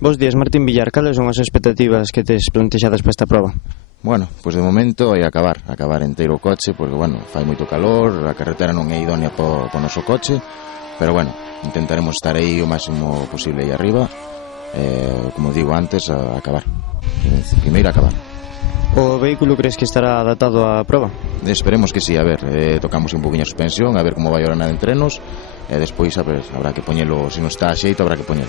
Bos días, Martín Villar. Cales son as expectativas que tes plantexadas para esta proba? Bueno, pois de momento é acabar enteiro o coche, porque, bueno, fai moito calor, a carretera non é idónea po noso coche, pero, bueno, intentaremos estar aí o máximo posible aí arriba, como digo antes, a acabar. Primeiro acabar. O vehículo crees que estará adaptado á proba? Esperemos que sí, a ver, tocamos un poquinho a suspensión, a ver como vai a hora de entrenos, e despois, a ver, habrá que poñelo, se non está a xeito, habrá que poñelo.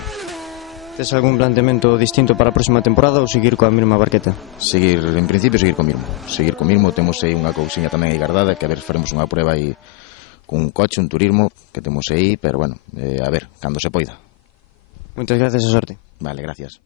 Tes algún planteamento distinto para a próxima temporada ou seguir coa mesma barqueta? En principio, seguir co mismo. Temos aí unha cousiña tamén aí guardada, que a ver, faremos unha prueba aí con un coche, un turismo, que temos aí, pero bueno, a ver, cando se poida. Moitas gracias e sorte. Vale, gracias.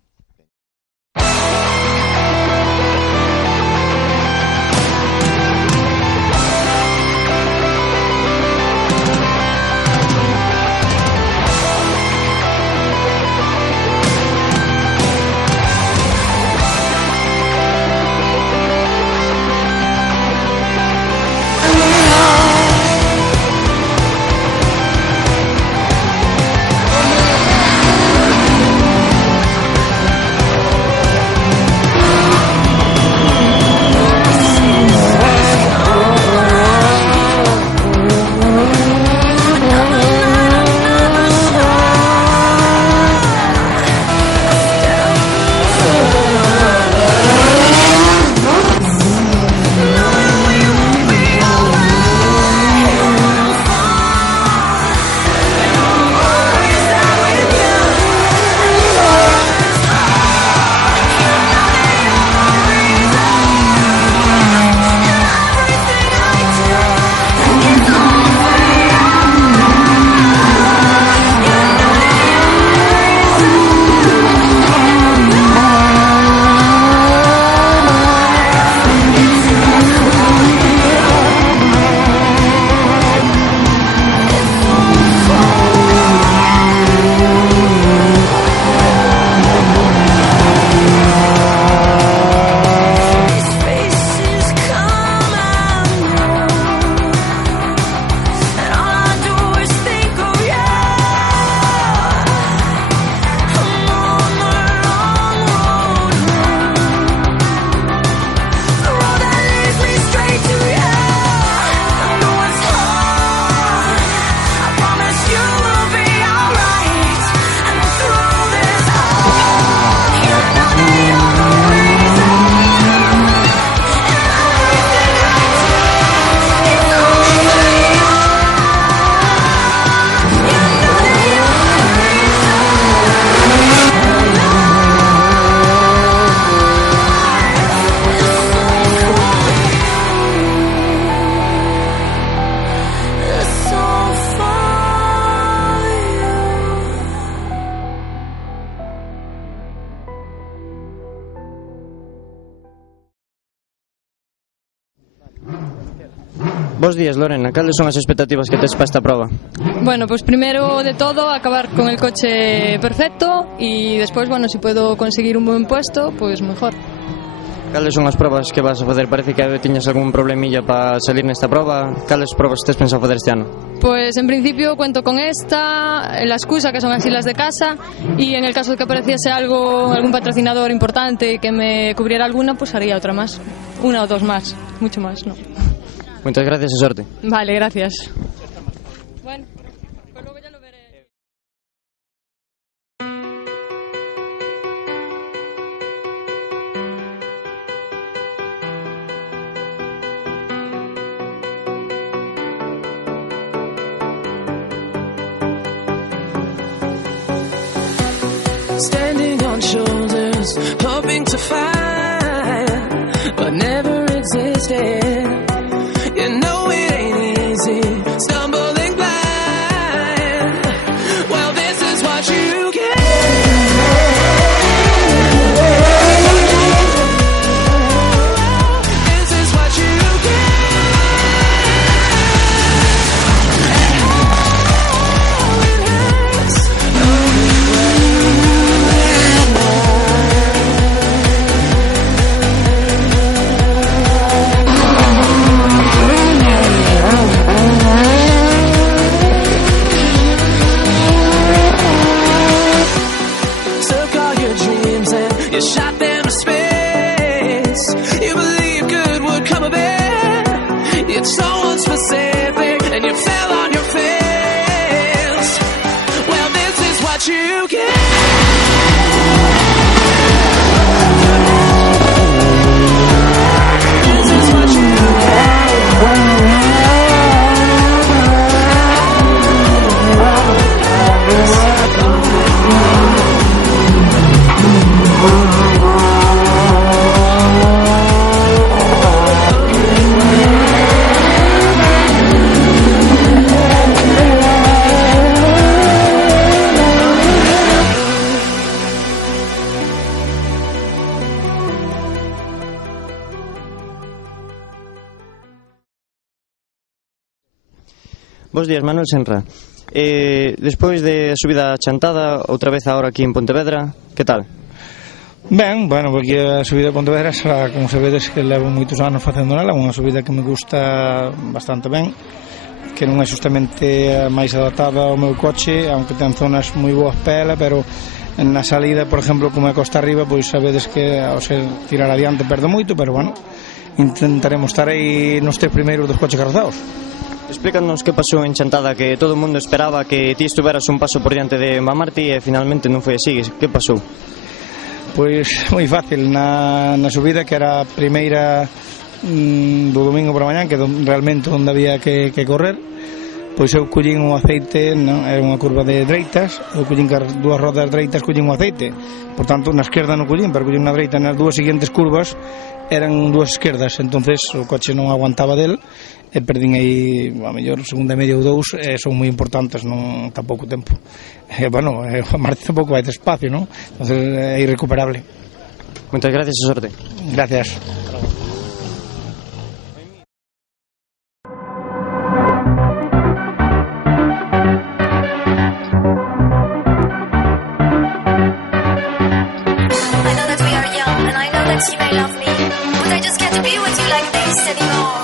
Bos días, Lorena. Cales son as expectativas que tes para esta proba? Bueno, pues primero de todo acabar con el coche perfecto y después, bueno, si puedo conseguir un buen puesto, pues mejor. Cales son as probas que vas a facer? Parece que tiñas algún problemilla para salir nesta proba. Cales probas tes pensado facer este ano? Pues en principio cuento con esta, la excusa que son así las de casa, y en el caso de que apareciese algún patrocinador importante que me cubriera alguna, pues haría otra más. Una o dos más, mucho más, ¿no? Moitas gracias e sorte. Vale, gracias. Bueno, pues luego ya lo veré. Standing on shoulders, hoping to find what never existed. You know it ain't easy, stumbling blind. Well, this is what you get. This is what you get. Oh, it hurts. Oh, You shot them to space. You believed good would come of it. It's so specific, and you fell on your face. Well, this is what you get. This is what you get. Bos días, Manuel Senra. Despois de subida chantada, outra vez agora aquí en Pontevedra, que tal? Ben, bueno, porque a subida de Pontevedra será, como sabedes, que levo moitos anos facendo nela, unha subida que me gusta bastante ben, que non é justamente a máis adaptada ao meu coche, aunque ten zonas moi boas para ela, pero na salida, por exemplo, como é costa arriba, pois sabedes que ao ser tirar adiante perde moito, pero bueno, intentaremos estar aí nos 3 primeiros dos coches carrozados. Explícanos que pasou en chantada, que todo o mundo esperaba que ti estuveras un paso por diante de Mamarti e finalmente non foi así. Que pasou? Pois moi fácil, na subida que era a primeira do domingo por a mañán, que realmente onde había que correr, pois eu collín un aceite, non? Era unha curva de dreitas, eu collín que as dúas rodas dreitas collín un aceite, por tanto na esquerda non collín, pero collín na dereita, nas dúas seguintes curvas eran dúas esquerdas, entonces o coche non aguantaba del e perdín aí, a mellor segunda e media ou 2, son moi importantes, non tan pouco tempo. Bueno, a Marti tampouco vai despacio, non? Entonces é irrecuperable. Moitas gracias e sorte. Gracias. You may love me, but I just can't be with you like this anymore.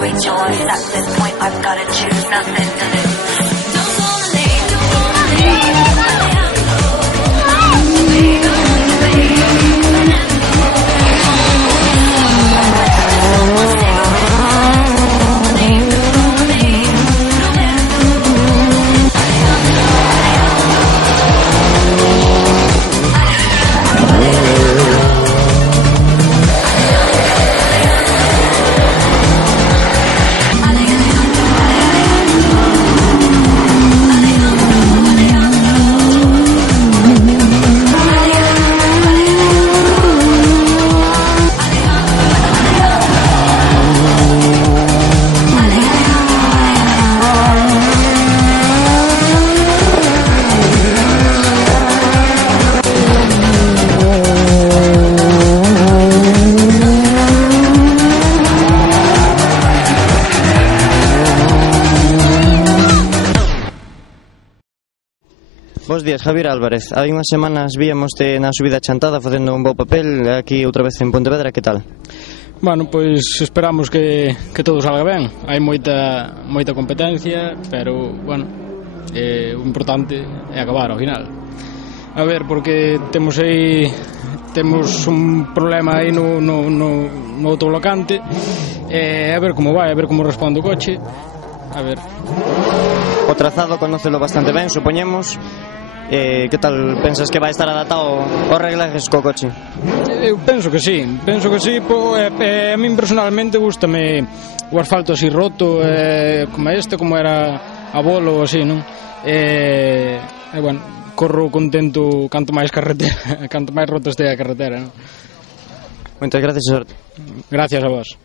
Rejoice, at this point I've gotta choose nothing to lose. Don't wanna leave, don't wanna leave. Bos días, Javier Álvarez. Hai unhas semanas víamoste na subida chantada facendo un bo papel aquí outra vez en Pontevedra, que tal? Bueno, pois esperamos que todo salga ben. Hai moita competencia, pero, bueno, o importante é acabar ao final. A ver, porque temos un problema aí no autoblocante, a ver como vai, a ver como responde o coche. A ver. O trazado conócelo bastante ben, supoñemos. Que tal, pensas que vai estar adaptado aos reglajes co coche? Eu penso que sí, a min personalmente gústame o asfalto así roto, como era a bolo ou así, non? Bueno, corro contento canto máis carretera, canto máis roto este a carretera, non? Moitas gracias e sorte. Gracias a vos.